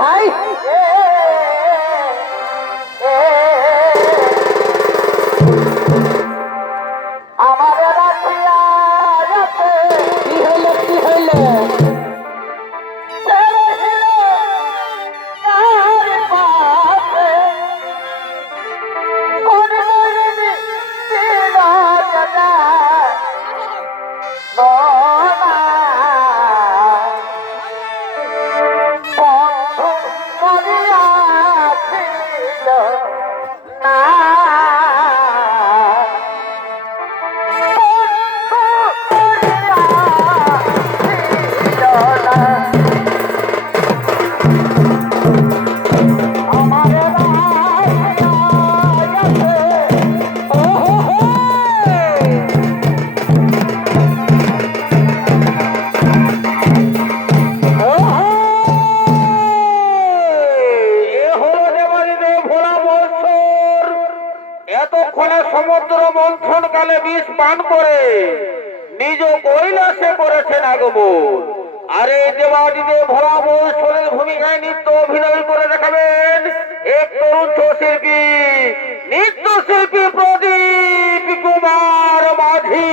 ভাই আমাদের রাখিয়া যাতে কি হইল কি হইল এতক্ষণে সমুদ্র মন্থন কালে বিষ পান করে নিজ কৈলাসে করেছেন আগমন। আর এই দেবাদিতে ভোলা মহেশ্বরের ভূমিকায় নৃত্য অভিনয় করে দেখাবেন এক তরুণ শিল্পী নৃত্য শিল্পী প্রদীপ কুমার মাঝি।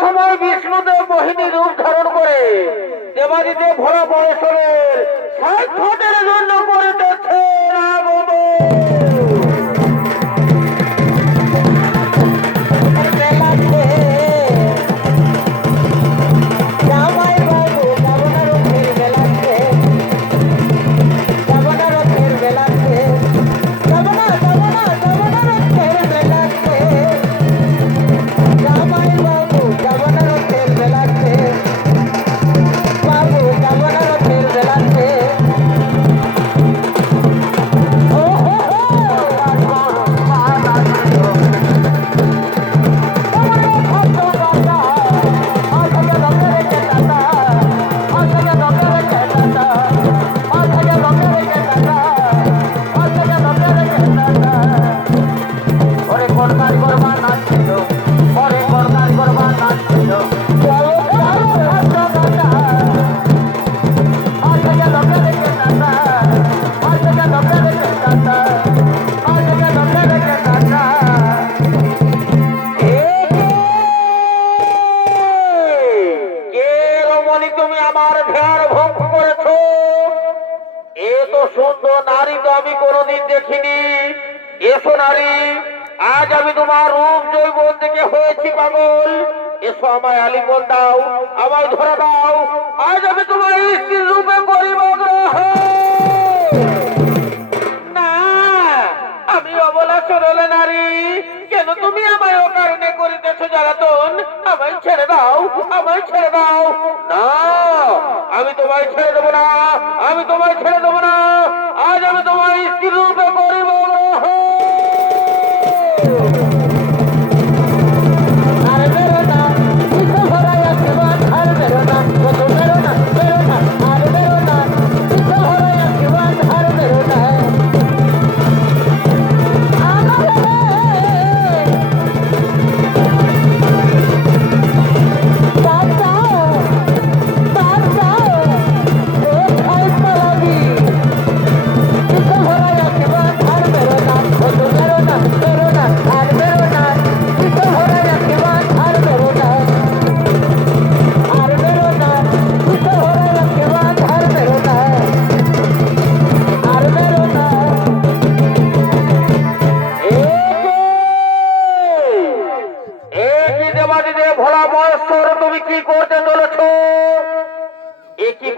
সময় বিষ্ণুদেব মোহিনী রূপ ধারণ করে দেবাদিদেব ভোলা মহেশ্বরের সাক্ষাতের জন্য করিতেছে তুমি আমার ধ্যান ভঙ্গ করেছো। এত সুন্দর নারী তো আমি কোনোদিন দেখিনি। এসো নারী, আজ আমি তোমার রূপ যৌবন থেকে হয়েছি পাগল। এসো আমায় আলিঙ্গন দাও, আমায় ধরে দাও, আজ আমি তোমার স্ত্রীর রূপে করিব না। আমি অবলা সরলে নারী, কেন তুমি আমায় অকারণে করিতেছো জ্বালাতন? আমায় ছেড়ে দাও, আমায় ছেড়ে দাও। না, আমি তোমায় ছেড়ে দেবো না, আমি তোমায় ছেড়ে দেবো না। আজ আমি তোমার স্ত্রীর রূপে করিব।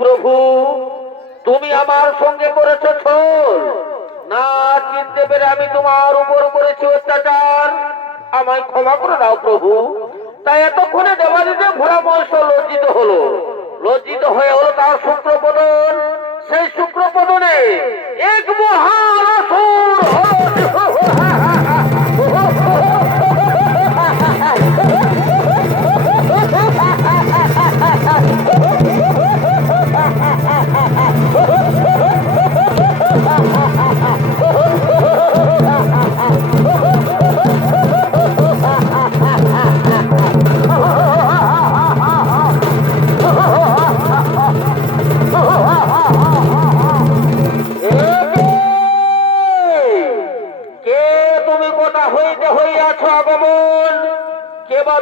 প্রভু, তুমি আমার সঙ্গে করেছ ছল, না চিনতে পেরে আমি তোমার উপর করেছি অত্যাচার। আমায় ক্ষমা করে দাও প্রভু। তাই এতক্ষণে দেবাদিদেব ভোলা মহেশ্বর লজ্জিত হলো। লজ্জিত হয়ে হলো তার শুক্রপদন। সেই শুক্রপদনে এক মহান অসুর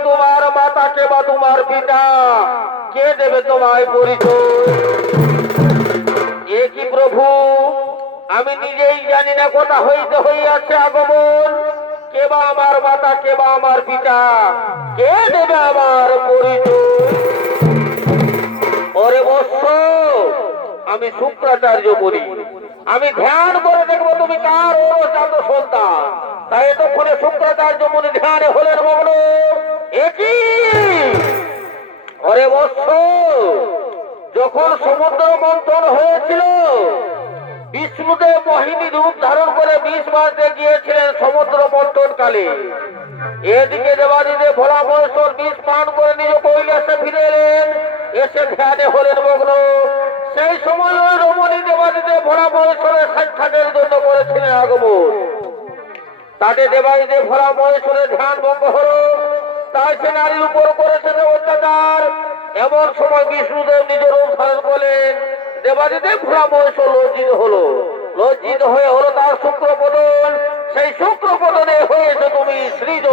তোমার মাতা, কে বা তোমার পিতা, কে দেবে তোমায় পরিচয়? এ কি প্রভু, আমি নিজেই জানি না কোথা হইতে হইয়াছে আগমন। কে বা আমার মাতা, কে বা আমার পিতা, কে দেবে আমার পরিচয়? ওরে বৎস, আমি শুক্রাচার্য বলি। আমি ধ্যান করে দেখবো তুমি কার ওরজাত সন্তান। তাই এতক্ষণে শুক্রাচার্য মুনি ধ্যানে হলেন মগ্ন। একই ওরে বৎস, যখন সমুদ্র মন্থন হয়েছিল, বিষ্ণুদেব মোহিনী রূপ ধারণ করে 20 মাসে গিয়েছিলেন সমুদ্র মন্থন কালে। এদিকে দেবাদিদেব ভোলা মহেশ্বর বিষ পান করে নিজ কৈলাসে ফিরে এলেন। এসে ধ্যানে হলেন মগ্ন। সেই সময় ওই রমণী দেবাদিদেব ভোলা মহেশ্বরের সাক্ষাতের জন্য করেছিলেন আগমন। তাতে দেবাদিদেব ভোলা মহেশ্বরের ধ্যান ভঙ্গ হল। তাই সে নারীর উপর করেছেন অত্যাচার। এমন সময় বিষ্ণুদেব নিজ রূপ ধারণ করলেন। দেবাদিদেব ভোলা মহেশ্বর লজ্জিত হলো। লজ্জিত হয়ে হলো তার শুক্রপদন। সেই শুক্রপদনে হয়েছে তুমি সৃজ।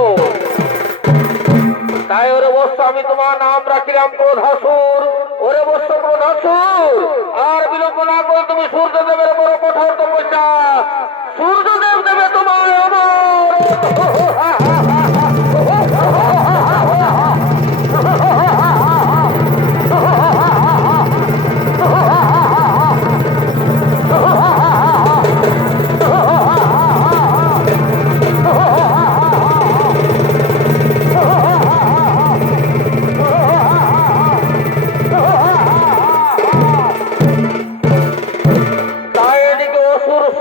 তাই ওর বৎস আমি তোমার নাম রাখিলাম ক্রোধাসুর। ওরে বৎস ক্রোধাসুর, আর বিলম্ব না করে তুমি সূর্যদেবের বড় কঠোর তপস্যা, সূর্যদেব দেবে তোমায়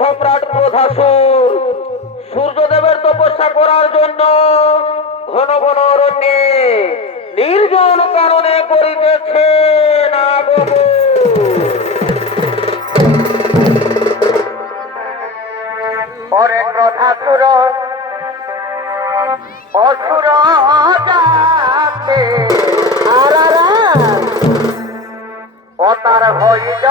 সম্রাট ক্রোধাসুর সূর্যদেবের তপস্যা করার জন্য ঘন ঘন অরণ্যে নির্জন কারণে করিতেছে না গো। ওরে ক্রোধাসুর অসুর যাতে ও তার হইল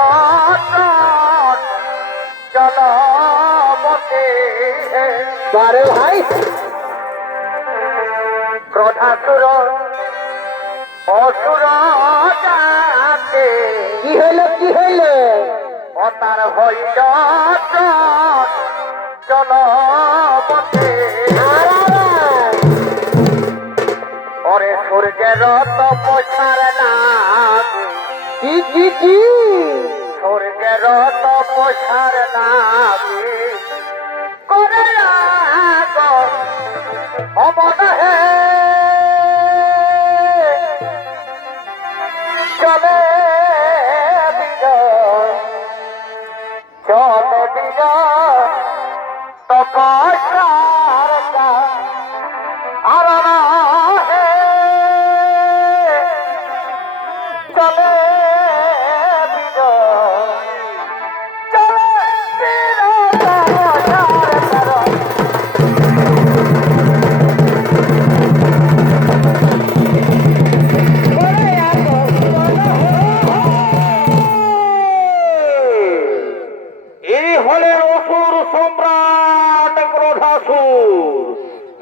জলপথে। বারে ভাই ক্রোধাসুর অসুর যাতে কি হইলো ও তার হইল জলপথে। ওরে সূর্যের তপস্যার নাম কি সূর্যের তপস্যার নাম করে অমন হে চলে চলে তপস্যার আর হে চলে এই হলেন অসুর সম্রাট ক্রোধাসুর।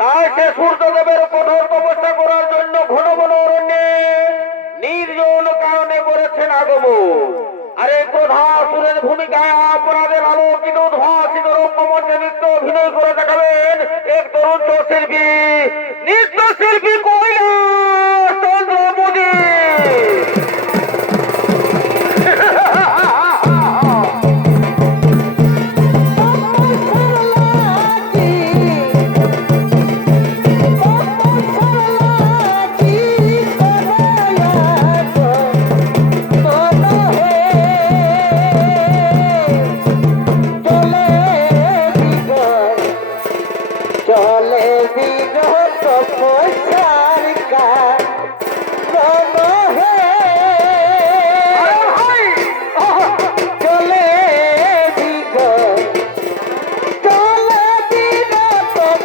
তাই সে সূর্যদেবের কঠোর তপস্যা করার জন্য ঘন ঘন অরণ্যে নির্জন কারণে করেছেন আগমন। আর এই ক্রোধাসুরের ভূমিকায় অপরাধের আলোকিত উদ্ভাসিত রঙ্গমঞ্চে নৃত্য অভিনয় করে দেখাবেন এক তরুণ শিল্পী, নৃত্যশিল্পী কৈলাস চন্দ্র মোদী। চলে বিগত পয়সার কারণ হে চলে বিগত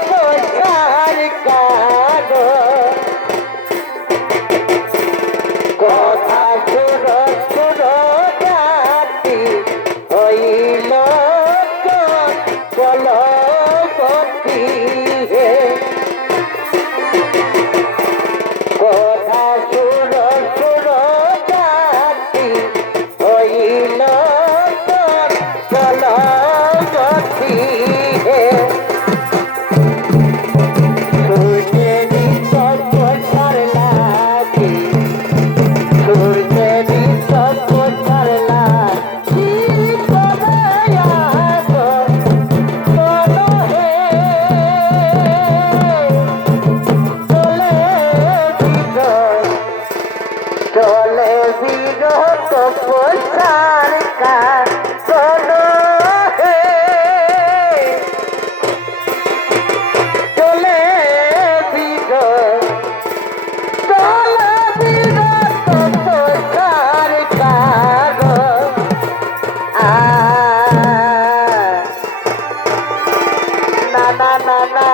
পয়সার কারণ কথা সুর জাতি হইল জলপতি হে কথা সুর জাতি হইল জলপতি হে সূর্যেরই তপস্যার লাগি সূর্যেরই তপস্যার লাগি চলে বিগত পয়সার কারণ হে চলে বিগত পয়সার কারণ না না না না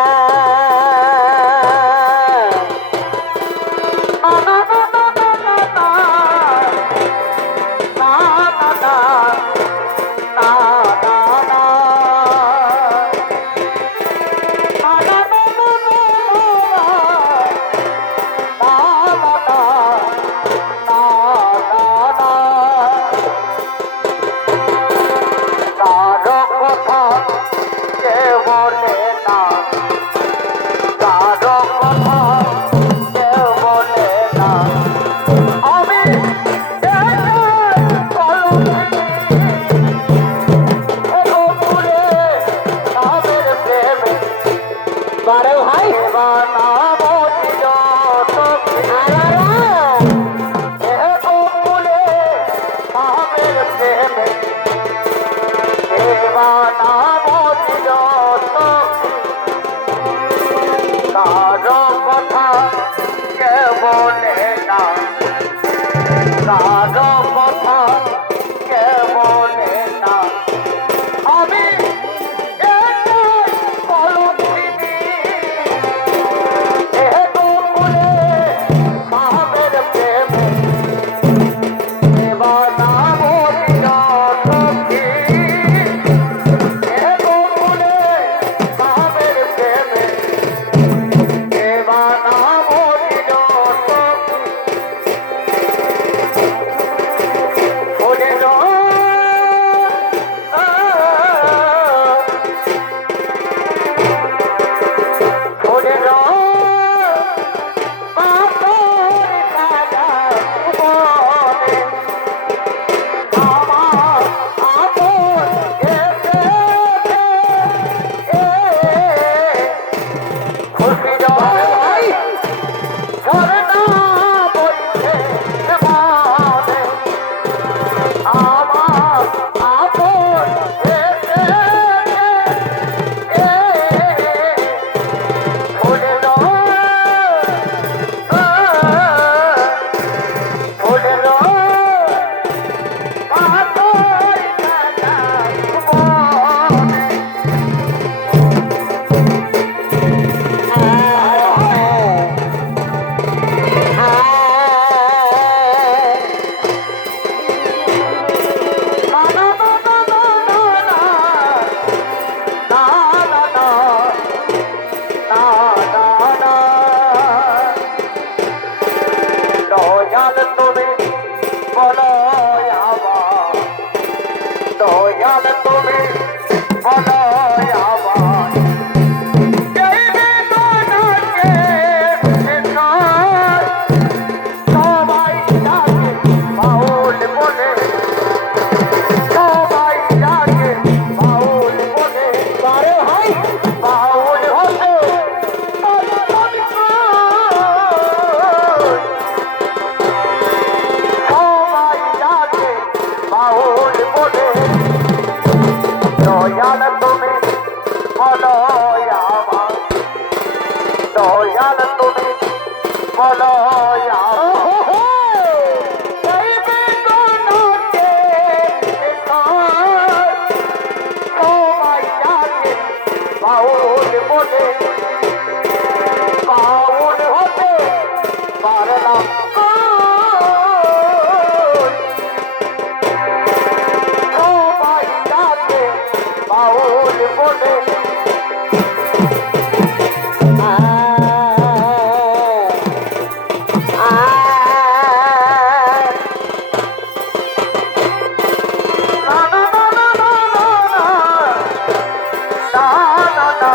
বড় ভাই দেবানা মতির সখী এ গোকুলে আমের প্রেমে দেবানা মতির সখী তার কথা কে বলে না তার কথা কে বলে না আমি একাই পলকিনি এ গোকুলে আমের প্রেমে দেবানা মতির সখী এ গোকুলে আমের প্রেমে দেবানা মতির সখী ফুলের ফুলের পাথর কাটা বনে আমার আপন এসেছে খুশির ভাই ঝরনা বইছে মনে আমার আপন এসেছে ফুলের ফুলের পাথর কাটা বনে দয়াল তুমি বলো আবার দয়াল তুমি বলো আবার এই বেদনাকে ভেতর সবাই ডাকে বাউল বলে সবাই ডাকে বাউল বলে বড় ভাই বাউল হতে সবাই ডাকে বাউল বলে দয়াল তুমি বলো আমার দয়াল তুমি বলো এই বেদনাকে ভেতর সবাই ডাকে বাউল বলে বাউল হতে পারলাম সবাই ডাকে বাউল বলে না না না না না না না না না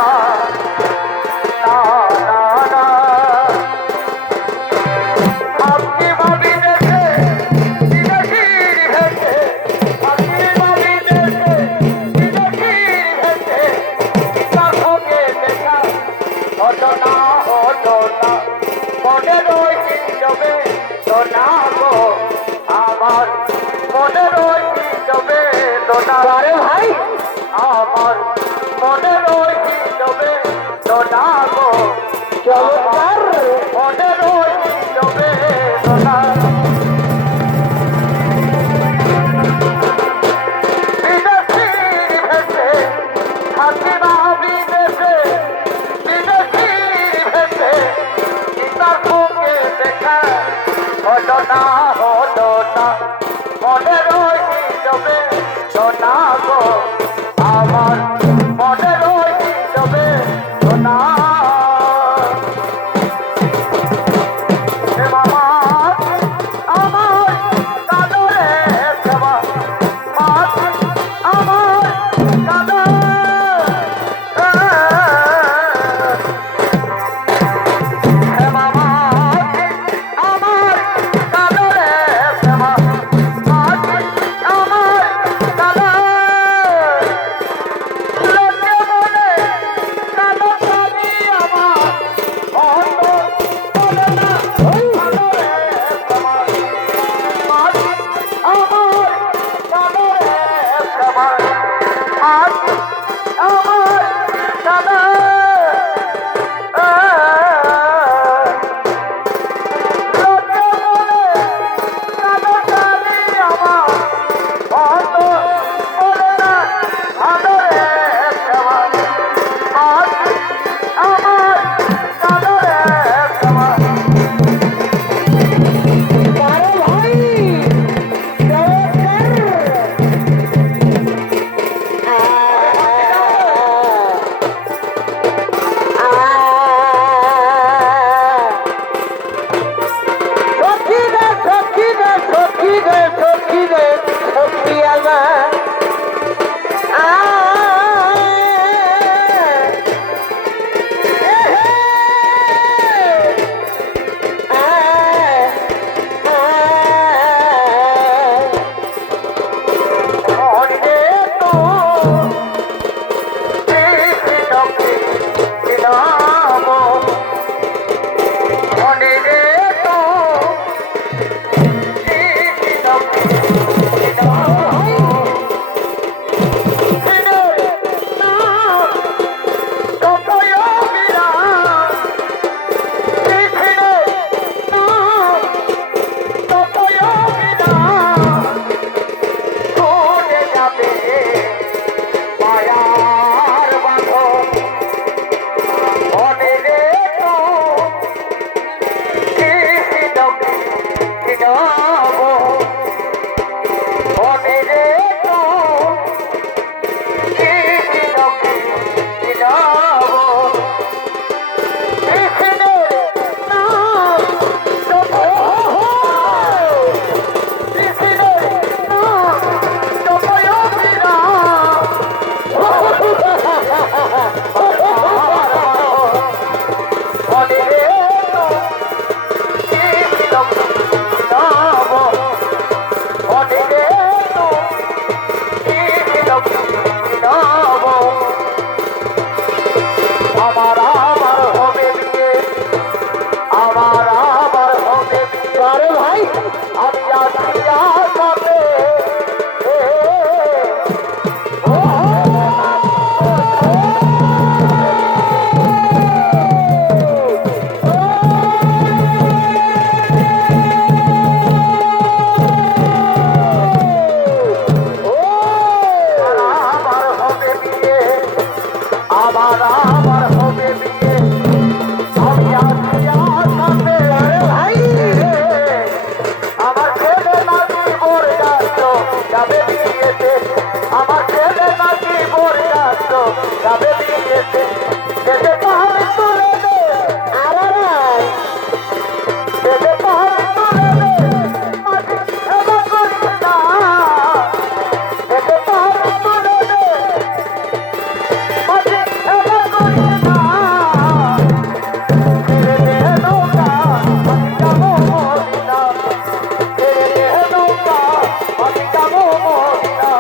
আমার আবার হবে বিয়ে, আমার আবার হবে বিয়ে। আরে ভাই আমি আছি আসামে, আমার হবে বিয়ে, আমার আবার হবে বিয়ে। আমি আছি আসামে, ভাই আমার ছেলে নাকি বোর যাচ্ছ যাবে বিয়েতে, আমার ছেলে নাকি বোর যাচ্ছ যাবে বিয়েতে। দেশে পাহাড়ে তুলে দে, আরে ভাই দেশে পাহাড়ে তুলে দে, মাঝে সেবা করিস না। দেশে পাহাড়ে তুলে দে, মাঝে সেবা করিস না। ছেড়ে দে নৌকা, আমি যাবো মদিনা। ছেড়ে দে নৌকা, আমি যাবো মদিনা।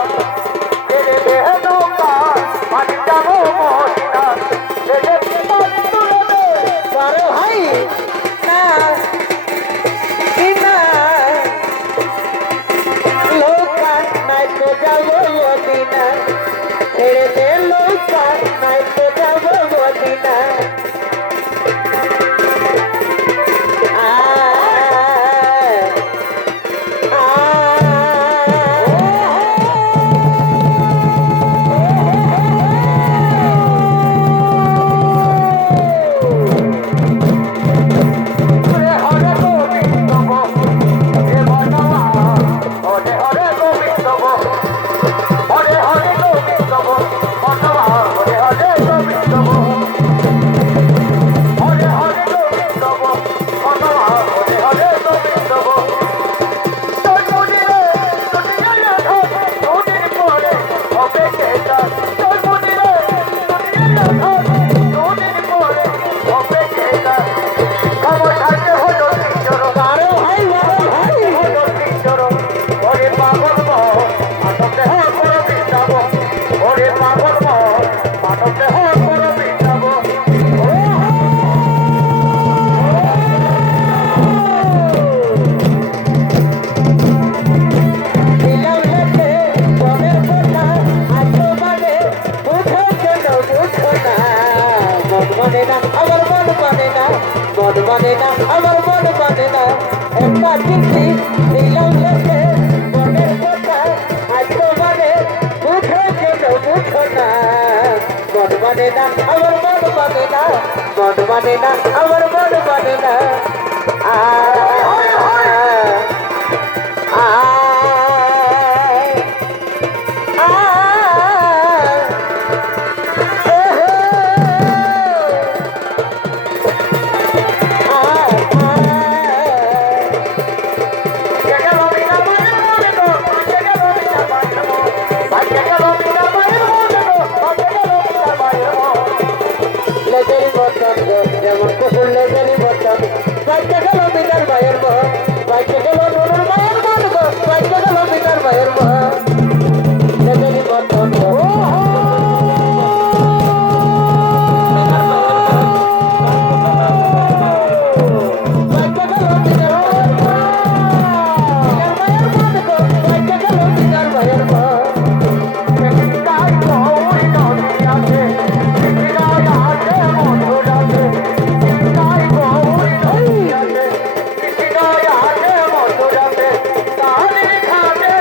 ছেড়ে দে নৌকা, আমি যাবো মদিনা। দেশে পাহাড়ে তুলে দে, আরে ভাই না কি না লোকা নাই তো যাবো মদিনা ছেড়ে দে লোকা নাই তো যাবো মদিনা হরে হরে গোবিন্দ গো, হে বনমা। হরে হরে গোবিন্দ গো, হরে হরে গোবিন্দ গো, বনমা। হরে হরে গোবিন্দ গো, হরে হরে গোবিন্দ গো, বনমা। হরে হরে গোবিন্দ গো। তোর মুনিরে, দুনিয়ায় আঘাত, দুনির পরে হবে কেটা। তোর মুনিরে, দুনিয়ায় আঘাত, দুনির পরে হবে কেটা। খবর থাকতে হলো তিনজোর, আরে ভাই ভাই হলো তিনজোর। ওরে পাগল মহ, মানব দেহ করে বিন্দাব। ওরে পাগল মহ, মানব দেহ করে বিন্দাব। দিলাম লেখে মনের কথা আছো মানে বুঝো কেন বুঝো না মন মানে না আমার মন মানে না মন মানে না আমার মন মানে না একটা চিঠি দিলাম লেখে মনের কথা আছো মানে বুঝো কেন বুঝো না মন মানে না আমার মন মানে না মন মানে না আমার মন মানে না যেমন কুকুর লেজারি বটন বাইকে গেল বিনার ভাইয়ের মহ বাইকে গেল নুরুর ভাইয়ের মন গো বাইকে গেল বিনার ভাইয়ের মহ লেজারি বটন বাইকে গেল বিনার ভাইয়ের মহ বিনার ভাইয়ের মন গো বাইকে গেল বিনার ভাইয়ের মহ তাহলে খাতে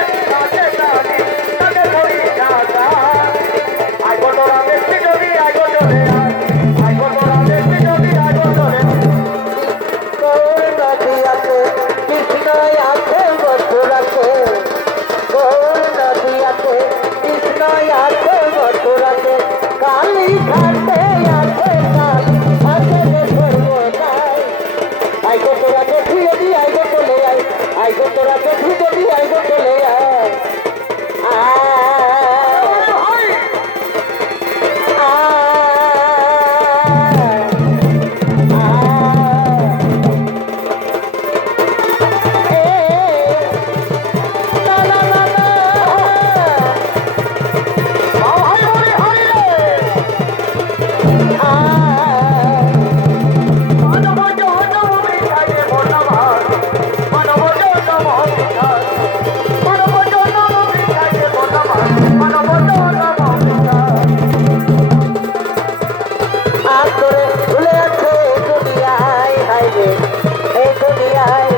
তোরে ভুলে আছে দুনিয়ায় হাইরে এই দুনিয়ায়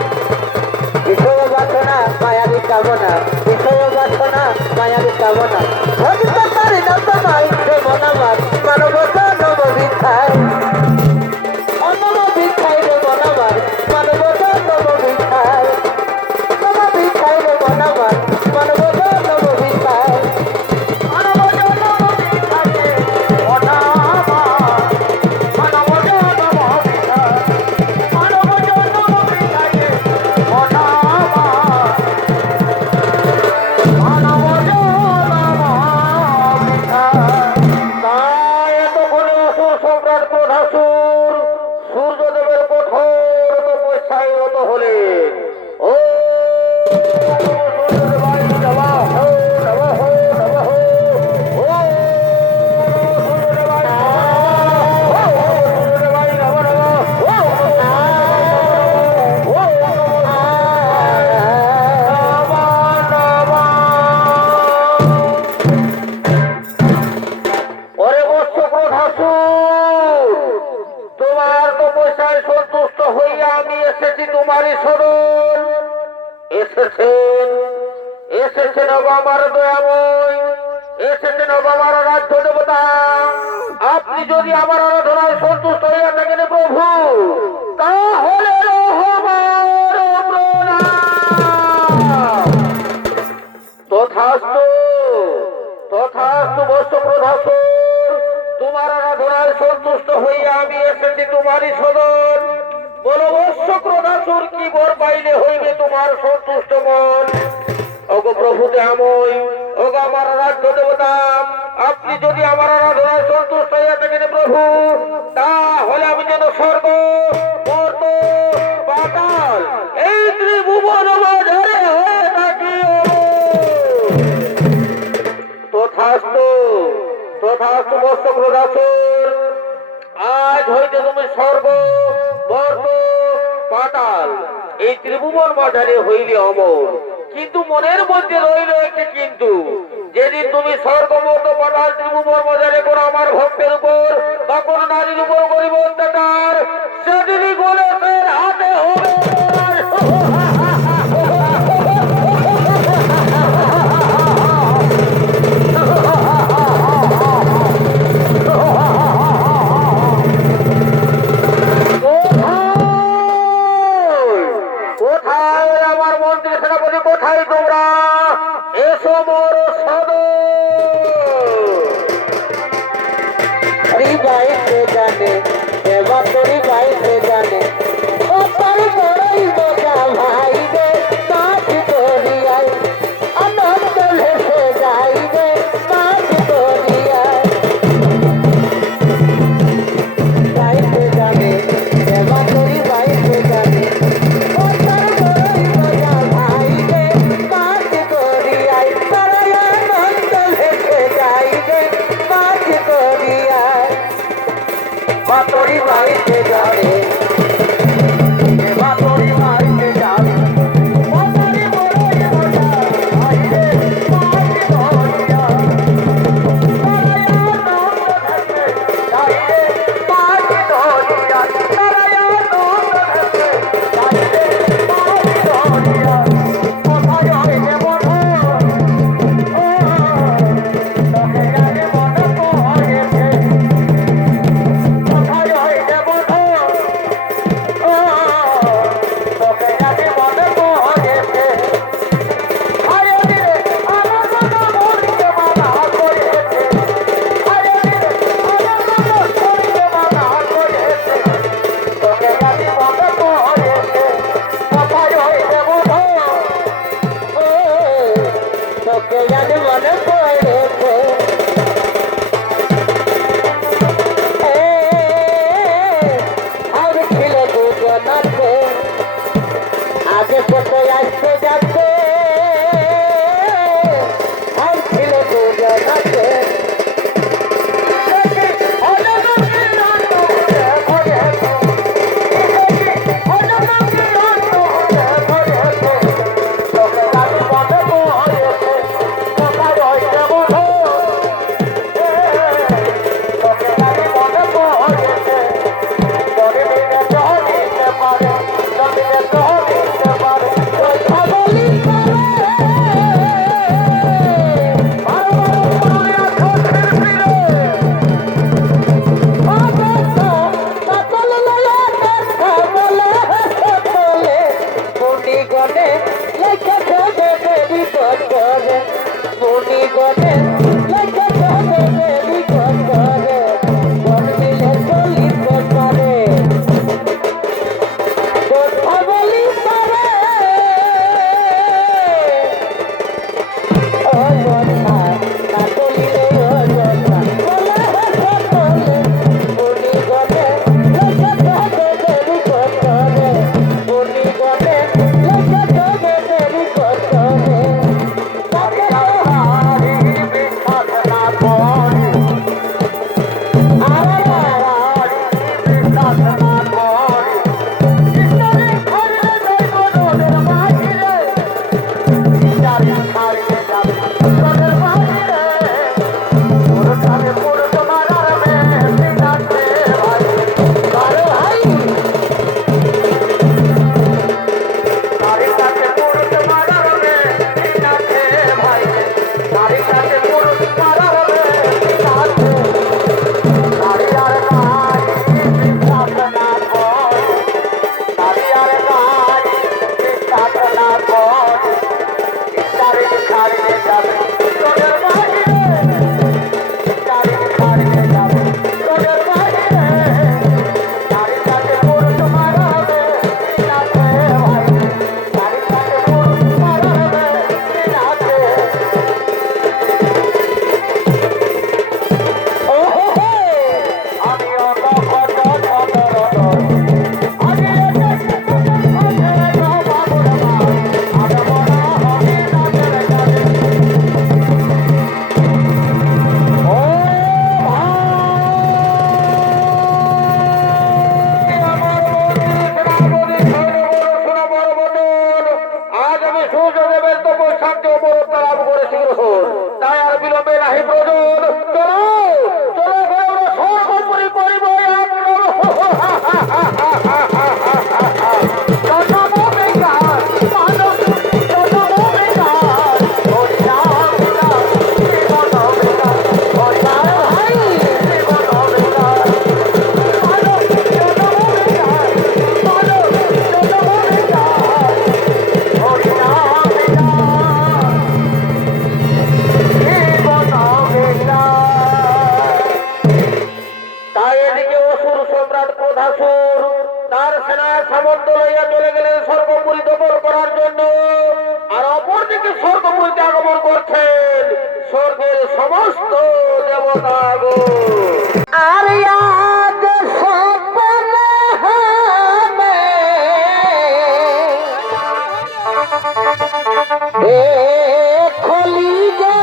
বিষয় বাসনা মায়াবী কামনা বিষয় বাসনা মায়াবী কামনা ভক্ত তার নতমাই মন আমার মানবতা নব ভিক্ষায় অনব ভিক্ষায় রে মন আমার মানবতা নব ভিক্ষায় নব ভিক্ষায় রে মন আমার মানবতা নব ভিক্ষায় তাই এতক্ষণে অসুর সম্রাট প্রধাসুর সূর্যদেবের কঠোর তপস্যায় রত হলেন। ও সূর্যদেবায় নমঃ, নমঃ, নমঃ। ও সূর্যদেবায় নমঃ, ও সূর্যদেবায় নমঃ, নমঃ। ও ওরে বৎস প্রধাসুর, তোমার তপস্যায় সন্তুষ্ট হইয়া আমি এসেছি তোমারই শরণ। এসেছেন আমার দয়াময়, এসেছেন আমার রাজ্য দেবতা। আপনি যদি আমার আরাধনায় সন্তুষ্ট হইয়া থাকেন প্রভু, তাহলে আমার প্রণাম। তথাস্তু তথাস্তু বৎস প্রধাসুর, তোমার আরাধনায় সন্তুষ্ট হইয়া আমি এসেছি তোমারই সদন। বলো বৎস প্রধাসুর, কি বর পাইলে হইবে তোমার সন্তুষ্ট মন? ওগো প্রভু দয়াময়, ওগো আমার রাজ্য দেবতা, আপনি যদি আমার আরাধনায় সন্তুষ্ট হইয়া থাকেন প্রভু, তাহলে আমি যেন স্বর্গ মর্ত পাতাল এই ত্রিভুবন মাঝারে হয়ে থাকি। তথাস্তু তথাস্তু বৎস প্রধাসুর, আজ হইতে তুমি স্বর্গ মর্ত পাতাল এই ত্রিভুবন মাঝারে হইলে অমর। কিন্তু মনের মধ্যে রইল একটি কিন্তু, যেদিন তুমি স্বর্গ মর্ত পাতাল ত্রিভুবন মাঝারে কোনো আমার ভক্তের উপর বা কোনো নারীর উপর করিব অত্যাচার, সেদিনই গোলের হাতে হবে কোথায় আমার মন্ত্রী সেনাপতি, কোথায় তোমরা? এসো মোর সদর। हरी बाई से जाने देवा तेरी बाई से जाने ओ पर बड़ई मजा भाई रे नाच तोरी आई अनंत ले से जाई रे नाच तोरी आई बाई से जाने देवा तेरी बाई से जाने ओ पर बड़ई मजा भाई रे नाच तोरी आई तारा अनंत ले से जाई रे नाच तोरी आई बातोरी बाई से जाने बातोरी बाई से जाने बातोरी बोली बोला आई रे बाई बोलिया तारा नाम धरते आई रे बाई बोलिया तारा नाम धरते आई रे बाई बोलिया कोथाय হইতে বন্ধু ও তোকে আগে মনে পড়েছে কোথায় হইতে বন্ধু বিলম্বে নাহি প্রয়োজন। চলো চলো করে আমরা সর্বোপরি করিব এক তাই এদিকে অসুর সম্রাট ক্রোধাসুর তার সেনার সামন্ত লইয়া চলে গেলেন স্বর্গপুরী দখল করার জন্য। আর অপরদিকে স্বর্গপুরীতে আগমন করছেন স্বর্গের সমস্ত দেবতাগণ। আর আজ সপনে হবে এ খলিগে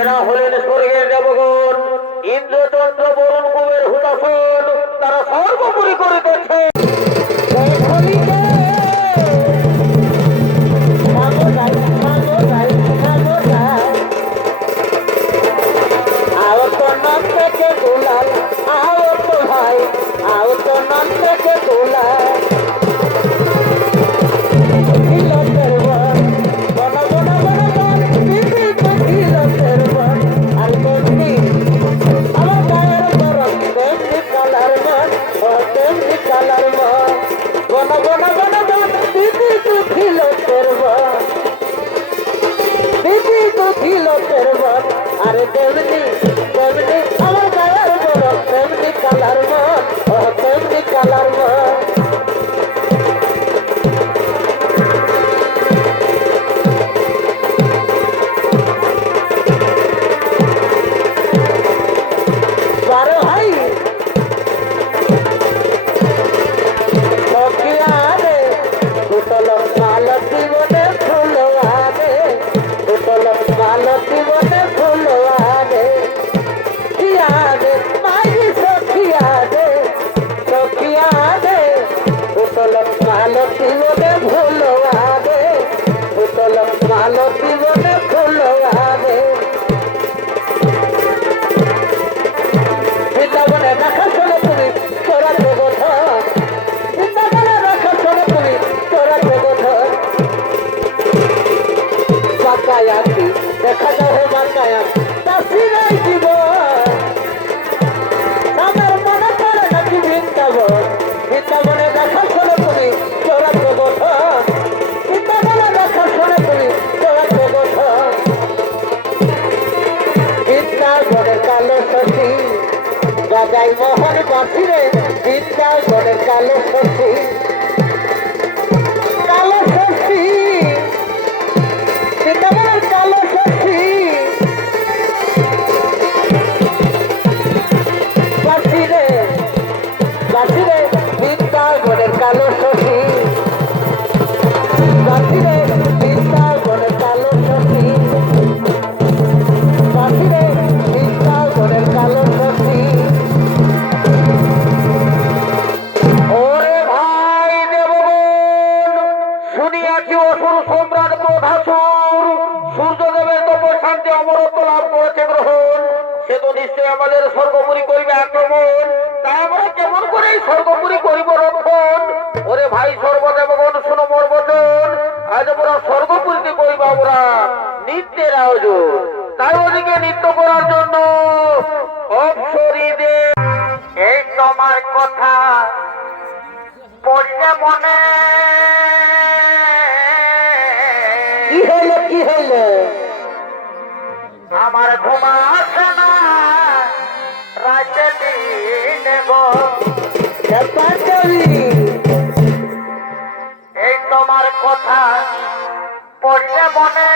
এরা হলেন স্বর্গের দেবগণ ইন্দ্রচন্দ্র বরুণ কুবের হুতাসন। তারা সর্বোপরি করিতেছে আরে তেমনি তেমনি আমার গায়ের বরফ তেমনি কালার মন ও তেমনি কালার মন বারো ভাই সখিয়ারে কুতল মালতী বনে ফুলওয়ারে কুতল মালতী বনে ফুলওয়ারে কিয়ারে মাই সখিয়ারে সখিয়ারে কুতল মালতী বনে ফুলওয়ারে কুতল মালতী বনে ফুলওয়ারে বৃন্দাবনে রাখা শোনো তুমি তোরা জগধর বৃন্দাবনে রাখা শোনো তুমি তোরা জগধর বাঁকায়াতি দেখা যাবে বাঁকায়াতি দাসী নাই জীবন আমার মনে পড়ে নাকি বৃন্দাবন বৃন্দাবনে দেখা শোনো তুমি তোরা জগধর বৃন্দাবনে দেখা শোনো তুমি তোরা জগধর বৃন্দাবনের কালো শশী বাজাই মোহন বাঁশিরে বৃন্দাবনের কালো শশী কালো শশী বৃন্দাবনের কালো শশী বাঁশিরে বাঁশিরে বৃন্দাবনের কালো শশী বাঁশিরে বৃন্দাবনের কালো শশী বাঁশিরে বৃন্দাবনের কালো শশী ওরে ভাই দেবগণ শুনিয়াছি অসুর সম্রাট ক্রোধাসুর সূর্যদেবের তপস্যান্তে অমরত্ব লাভ করেছে গ্রহণ। সে তো নিশ্চয়ই আমাদের স্বর্গপুরী করবে আক্রমণ। তাই আমরা কেমন করে এই স্বর্গপুরী করিব রক্ষণ? ওরে ভাই সর্বদেবগণ শোনো মোর বচন, আজ আমরা স্বর্গপুরীকে করিব আমরা নৃত্যের আয়োজন। তাই ওদিকে নৃত্য করার জন্য অপসরীদের এই তোমার কথা পড়লে মনে কি হলো কি হলো? আমার ঘুম আসে না রাতে দিনে গো। পাঞ্জাবি এই তোমার কথা পড়লে মনে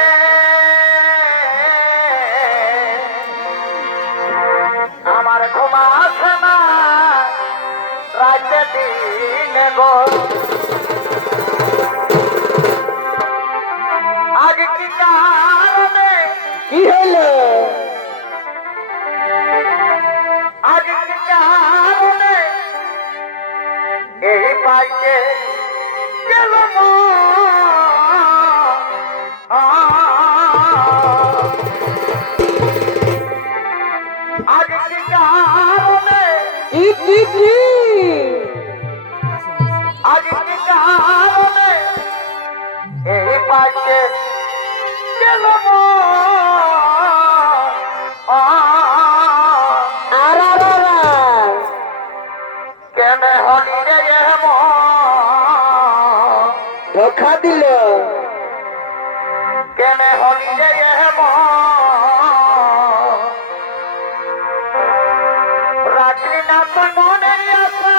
আমার ঘুম আসে না রাতে দিনে গো। আজ কি কারণে কি হলো? আজ কি কারণে এই পাইছে গেল আজ কি কারণে কি আজ কি কারণে এই পাইছে গেল আরারা কেন হলি রে এমন ধোকা দিল। কেন হলি রে এমন রাত্রি না তো মনের আশা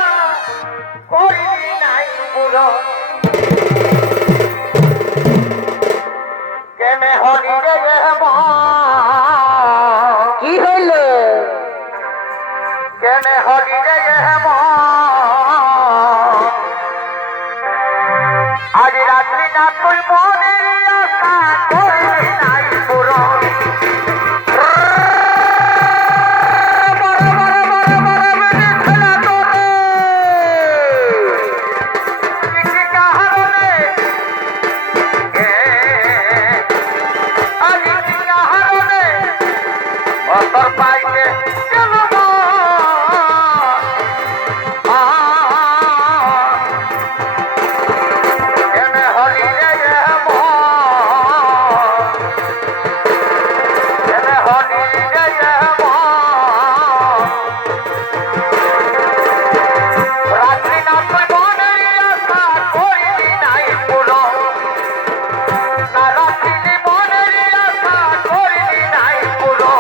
করিলি নাই পুরো। কেন হলি রে এমন কি হলো? কেন হলি রে এমন আজ রাত্রি না তুই মনের আশা করিলি নাই পুরো। কি কারণে আজ কি কারণে অন্তর পাইতে গেল কেন হলি রে এমন কেন হলি রে এমন রাত্রি না তুই মনের আশা করিলি নাই পুরো। না রাত্রি মনের আশা করিলি নাই পুরো।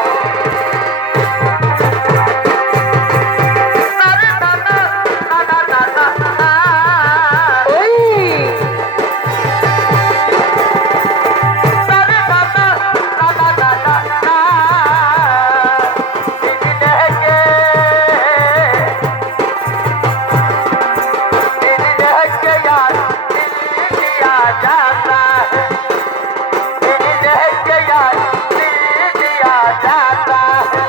না রে না না না না না না না। ওই না রে না না না না না না না। দিদি লেকে यार दिल दिया जाता है। दिल के यार दिल दिया जाता है।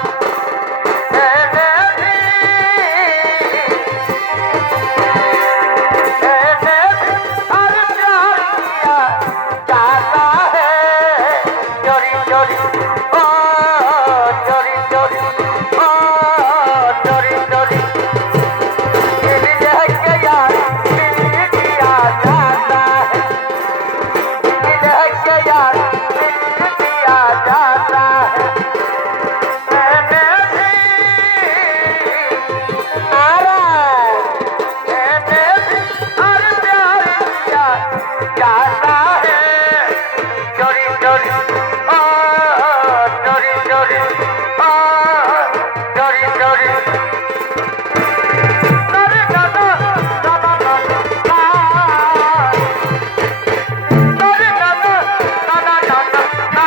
मैंने भी हर प्यार किया जाता है। चोरी चोरी ओ चोरी चोरी ओ चोरी चोरी दिल के यार दिल दिया जाता है। दिल के यार दिल दिया जाता है। मैंने भी আরা मैंने भी हर प्यार किया जाता है। चोरी चोरी ओ चोरी चोरी ओ चोरी चोरी अरे दादा दादा दादा अरे दादा दादा दादा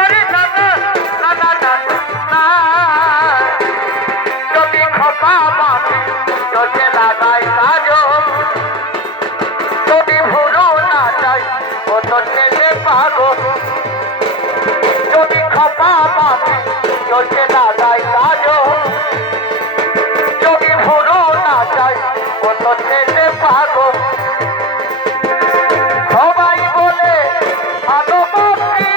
अरे दादा दादा दादा যদি খপা পাবি চোখে লাগাই কাজো যদি ভুলো না যাই ও তো ছেলে পাগো যদি খপা পাবি চোখে লাগাই কাজো যদি ভুলো না যাই ও তো ছেলে পাগো সবাই বলে ভালোবাসি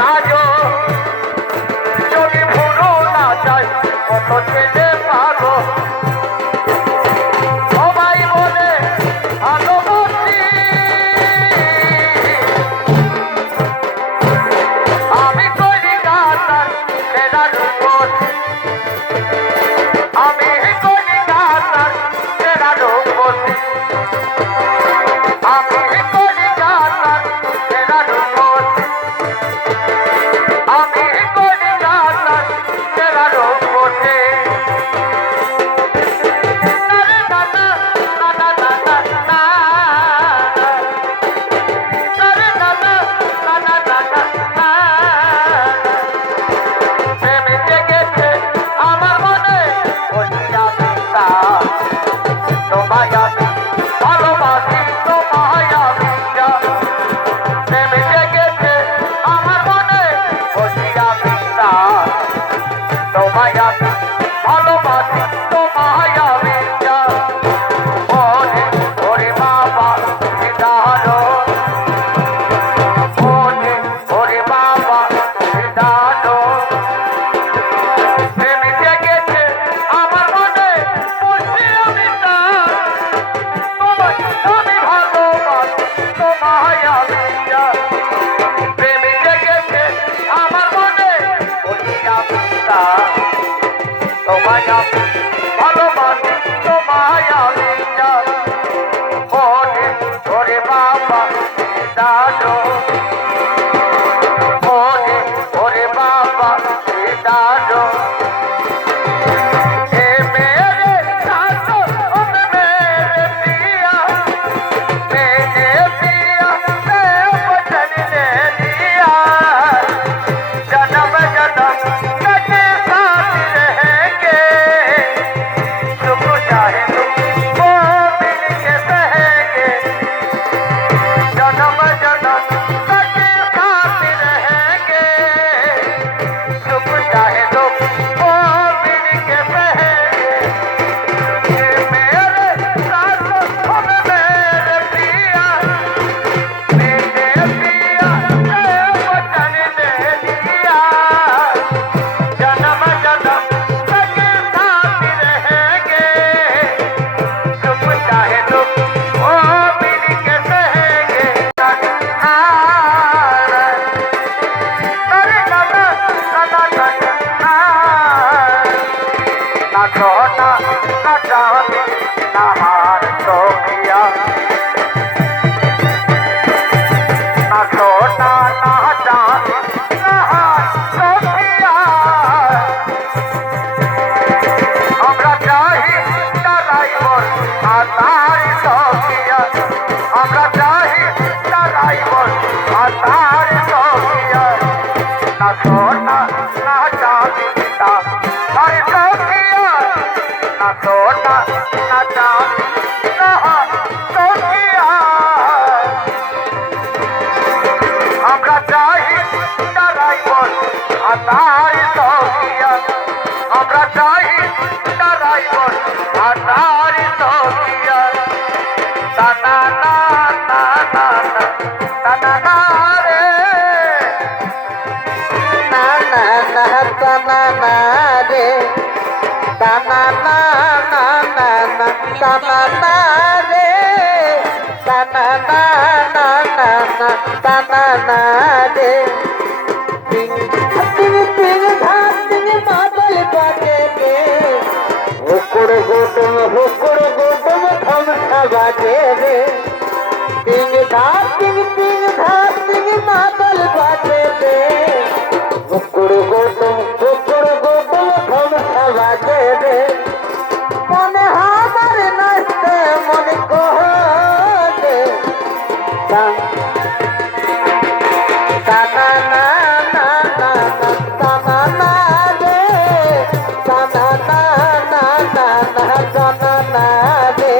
সাজো যদি ভুলো না যায় কত ছেলে পাগো সবাই বলে ভালোবাসি আমি কলিকাতার সেরা রূপসী আমি কলিকাতার সেরা রূপসী আমি কলিকাতার সেরা রূপসী আমি কলিকাতার সেরা রূপসী আমার মনে বসিয়া পিতা তোমায় আমি ভালোবাসি তোমায় আমি প্রেম জেগেছে আমার মনে বসিয়া পিতা তোমায় আমি ভালোবাসি তোমায় আমি ওরে ওরে বাবা সিদারো ওরে ওরে বাবা সিদারো প্রেম জেগেছে আমার মনে বসিয়া পিতা তোমায় আমি ভালোবাসি তোমায় আমি প্রেম জেগেছে আমার মনে বসিয়া পিতা তোমায় আমি ভালোবাসি তোমায় আমি ওরে ওরে বাবা দাদো ওরে ওরে বাবা দাদো ए मेरे साथो ओ मेरे पिया मैंने पिया से वचन ले लिया जन्म जन्म तक साथ रहेंगे सुख चाहे दुख वो मिल के सहेंगे जन्म जन्म तक साथ रहेंगे सुख चाहे दुख वो मिल के सहेंगे ये मेरे साथ हम मेरे पिया मैंने पिया से वचन ले लिया जन्म जन्म तक साथ रहेंगे सुख चाहे दुख वो मिल के सहेंगे ना सोना ना चांदी ना हार सोफिया ना सोना ना चांदी ना हार सोफिया हमरा चाही ड्राइवर आधार सोफिया हमरा चाही ड्राइवर आधार सोफिया ना सोना ना चांदी ना हार सोफिया ना सोना ना चांदी ना हार सोफिया हमरा चाही ड्राइवर आधार सोफिया हमरा चाही ड्राइवर आधार सोफिया ता ना ना ना ना ना ना ना रे ना ना ना तना ना रे तना ना ना ना ना तना ना रे तना ना ना ना ना तना ना रे तिन तिन तिन धाम तिन मातल बाटे के हुकुड़ गोटम थम बाटे रे तिन धाम तिन मातल बाटे के हुकुड़ गोटम थम बाटे रे मने हामर नस्ते मन को दे ता ना ना ना ना ता ना रे ता ना ना ना ना ता ना रे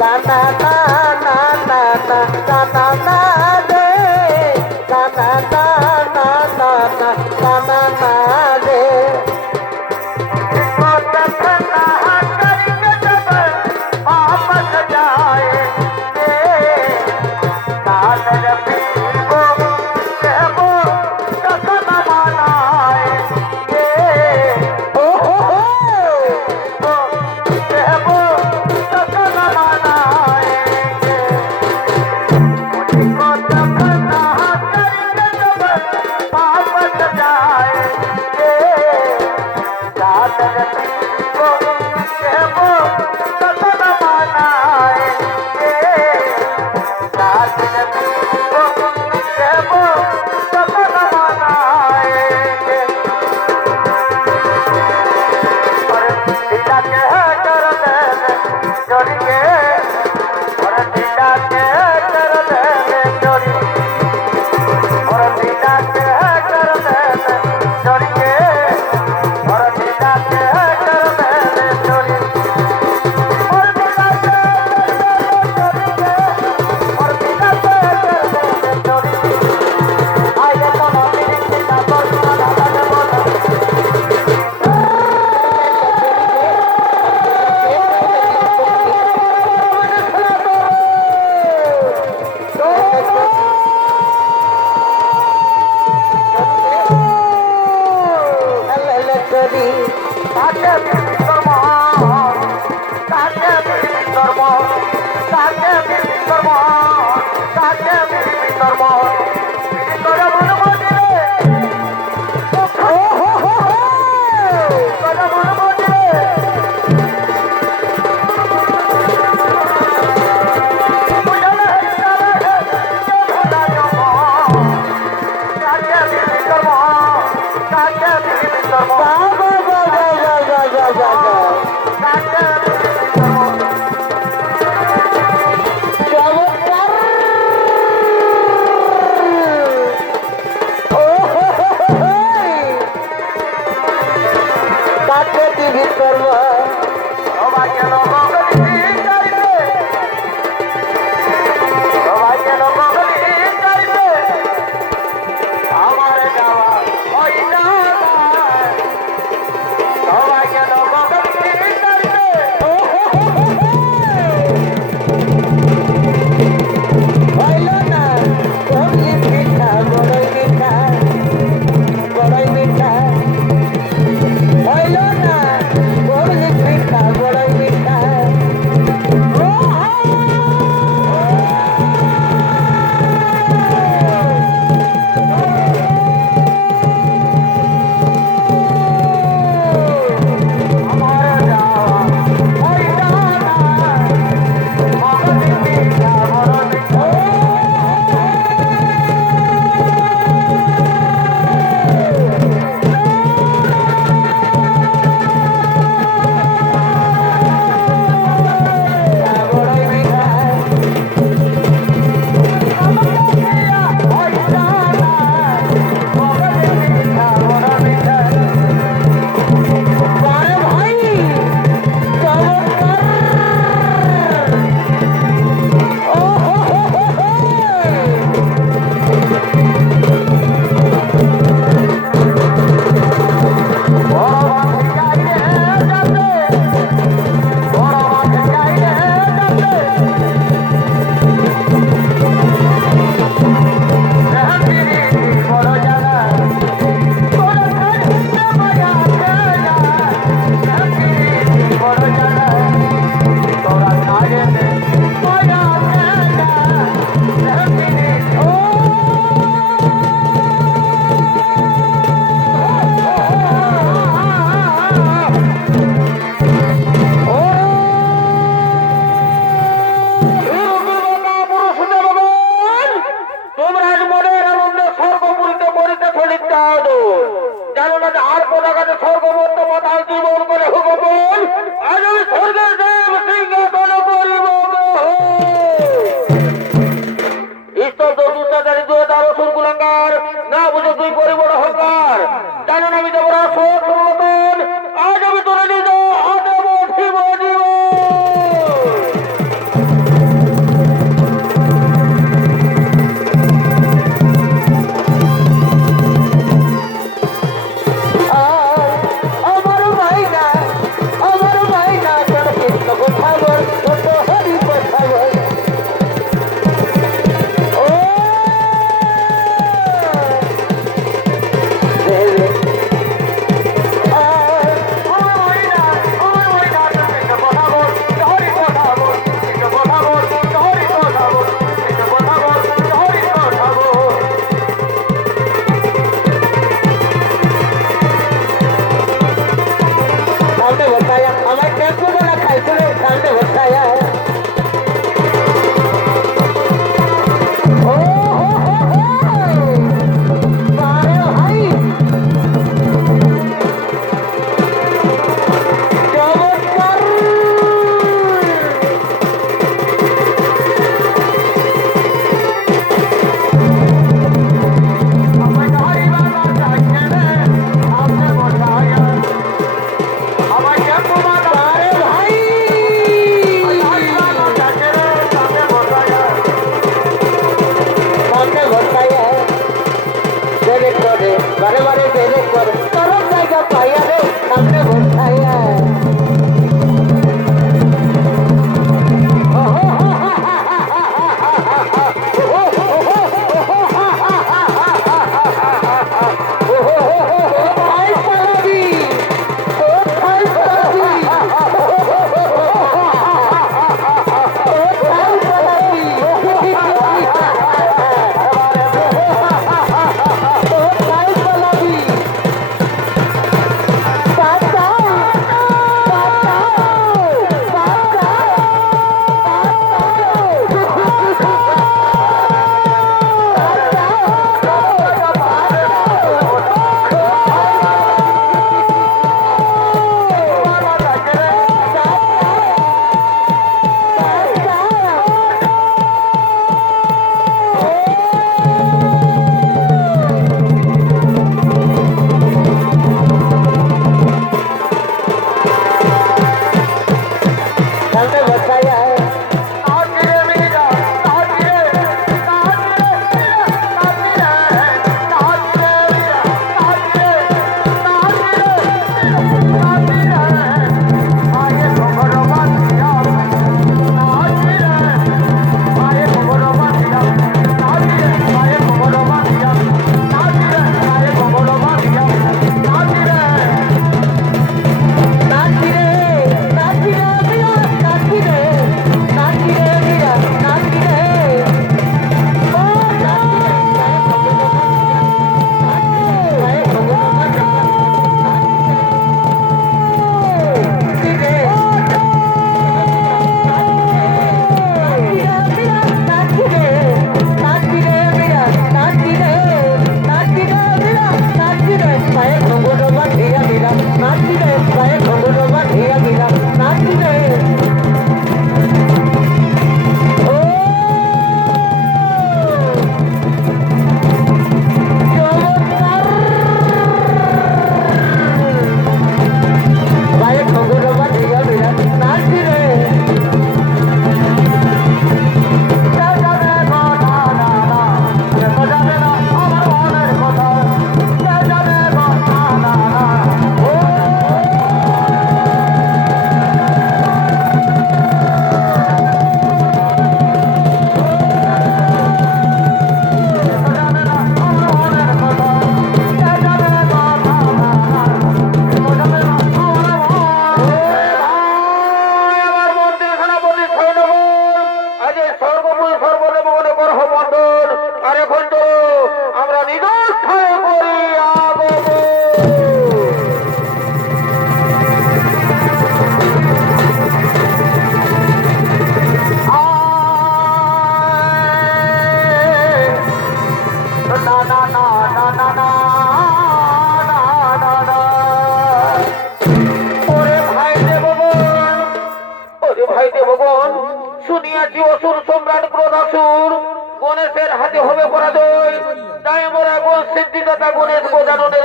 ता ना ना ना ना ता ना रे ता ना ना ना ना ता ना रे इसको दफना करके जब वापस जाएंगे काल रफी को कहबो ধর্ম বাবা বাবা বাবা বাবা ডাক্তার ধর্ম চমৎকার ও কাকে টিভি করব সবাই কেন মঙ্গলি চাইবে সবাই কেন মঙ্গলি চাইবে আমার গাওয়া ওই না সবাই কেন মঙ্গলি চাইবে হইল না কমলি পিঠা বড়ই মিঠা হইল না কমলি পিঠা বড়ই মিঠা আমার গাওয়া ওই না মঙ্গলি পিঠা বড় মিঠা বড়ই মিঠা ওই না মঙ্গলি পিঠা বড় মিঠা আরে ভাই চমৎকার ও হো হো হো হো বড় মাছ গাইলে যাবে বড় মাছ গাইলে যাবে রামগিরি বড় জানা বড় খাইতে মায়া জানা রামগিরি বড় জানা তোরা খাইতে মায়া জানা রামগিরি তোমরা আজ মনের আনন্দে স্বর্গপুরীতে মরিতে ফলিতে আদর জানো না যে আর পদাঘাতে স্বর্গবদ্ধ মাতাল জীবন করে হুকমল আজ আমি স্বর্গের দেব সিংহাসন করিব ঈশ্বর তো দুষ্টাচারী দুয়ে তার অসুর কুলাঙ্গার না বুঝে তুই করিব অহংকার জানো না আমি দেবরা শোক সমতন আজ আমি তোরে নিজ হাতে বধিব জীব আমার ভাইনা চলো কৃষ্ণ কোথাবর ছোট হরি কোথাবর ও দেবে सामने बताया हमारे टेम्पो वाला खाइते सामने बताया ओ हो बारे भाई चमत्कार बारे भाई सामने बताया देवे करे बारे बारे देवे करे तरफ जाएगा पाया रे सामने बताया Bye.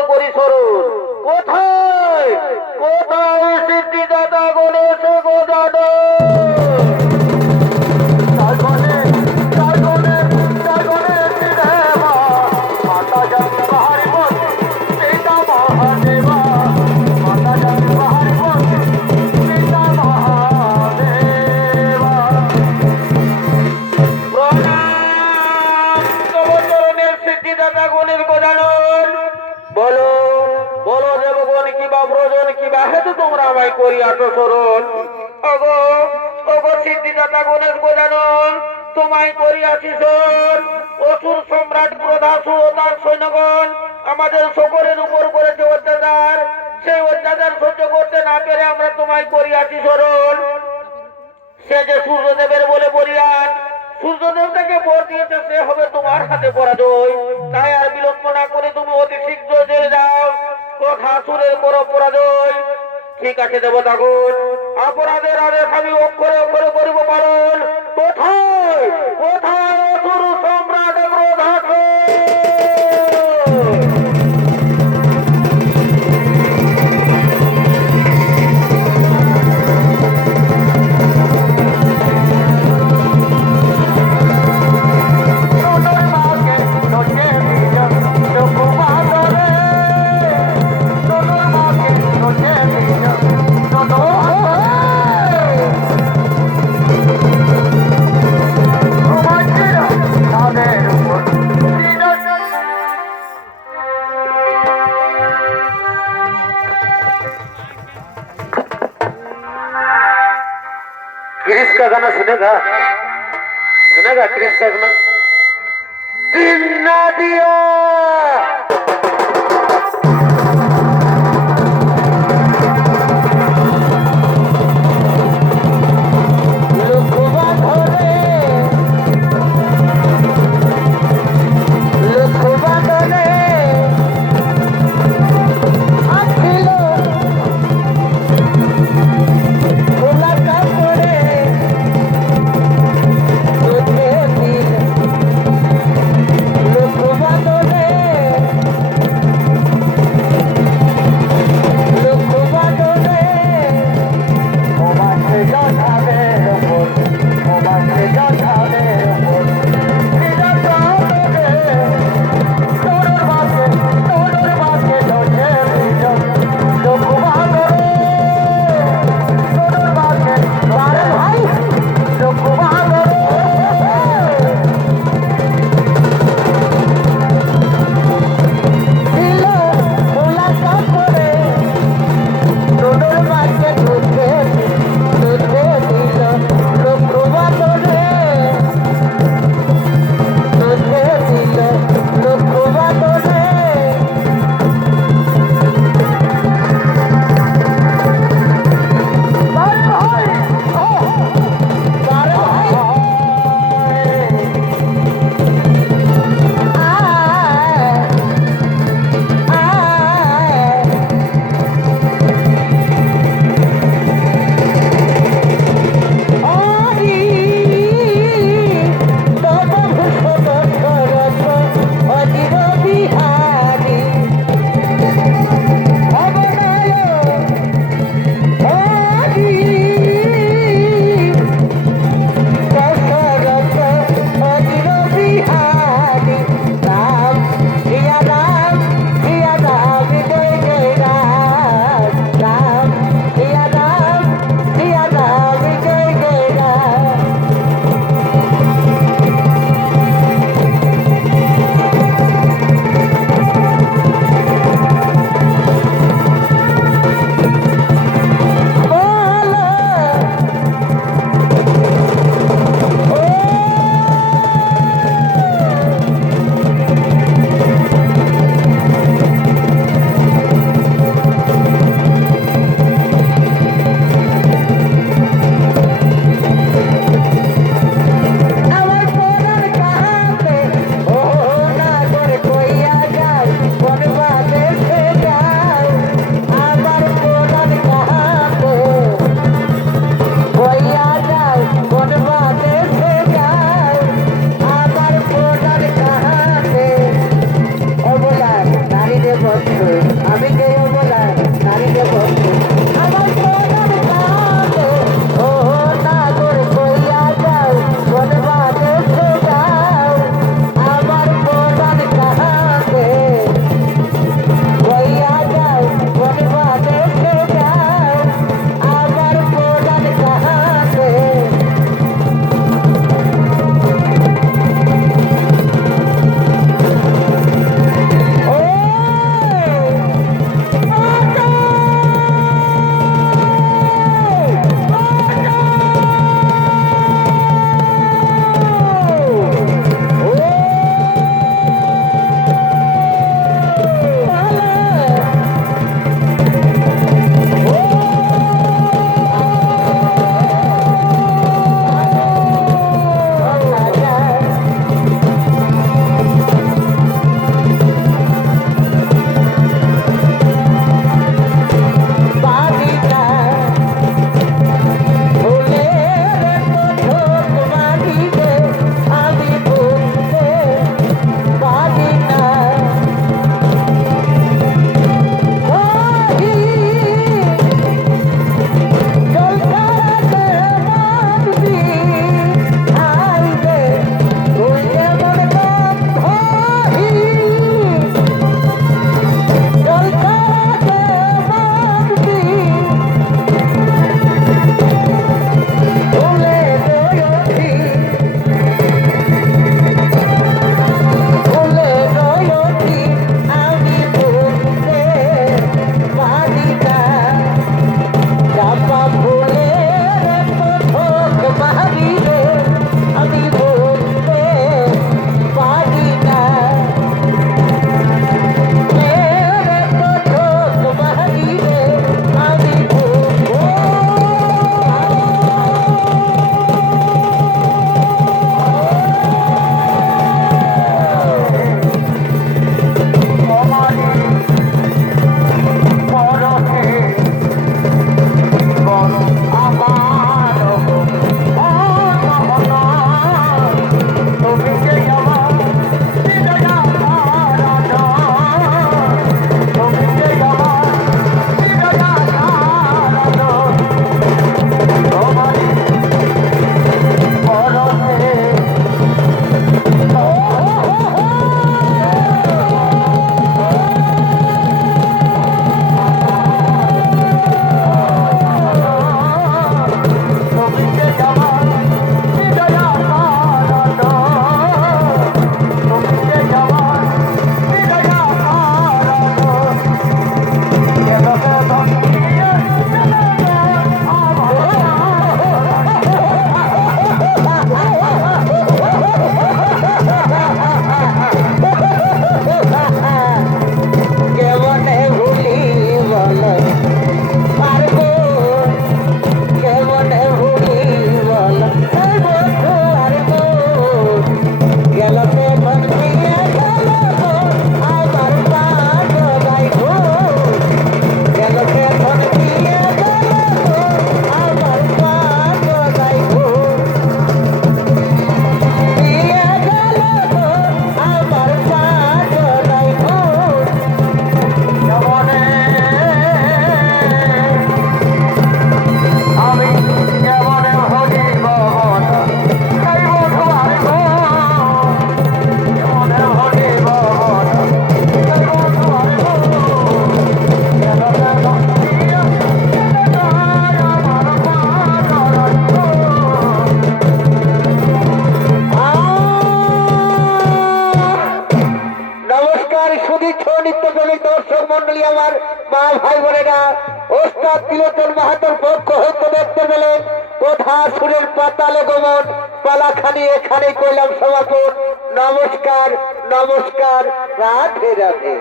করি স্মরণ। কোথায় কোথায় সিদ্ধিদাতা গণেশ গজানন? প্রণাম তব চরণের সিদ্ধিদাতা গণেশ গজানন। বলো বলো দেবগণ কিবা ব্রজন কিবা হেতু তোমরা আমায় করিয়াছ স্মরণ। ওগো ওগো সিদ্ধিদাতা গণেশ গজানন, তোমায় করিয়াছি স্মরণ। অসুর সম্রাট ক্রোধাসুর ও তার সৈন্যগণ আমাদের সকলের উপর করেছে অত্যাচার। সেই অত্যাচার সহ্য করতে না পেরে আমরা তোমায় করিয়াছি স্মরণ। সে যে সূর্যদেবের বলে বলিয়ান, সূর্যদেবটাকে বর দিয়েছে, সে হবে তোমার হাতে পরাজয়। তাই আর বিলম্ব না করে তুমি অতি শীঘ্র চলে যাও, ক্রোধাসুরের করো পরাজয়। ঠিক আছে দেবতাগণ, অপরাধের আদেশ আমি অক্ষরে অক্ষরে করিব পালন। কোথায় কোথায় অসুর সম্রাট ক্রোধাসুর? क्रिस का गाना सुनेगा सुनेगा क्रिस का गाना? जिन्ना दिया Look, আমি যে বলা নারীকে বলবো আমার প্রধান কাজে ও নাগর কইয়া যাও বলবা দেখে যাও আমার প্রধান কাজে কইয়া যাও বলবা দেখে যাও আমার প্রধান কাজে কোথা সুরের পাতালে গমন পালাখানি এখানে কইলাম সমাপন। নমস্কার নমস্কার, রাধে রাধে।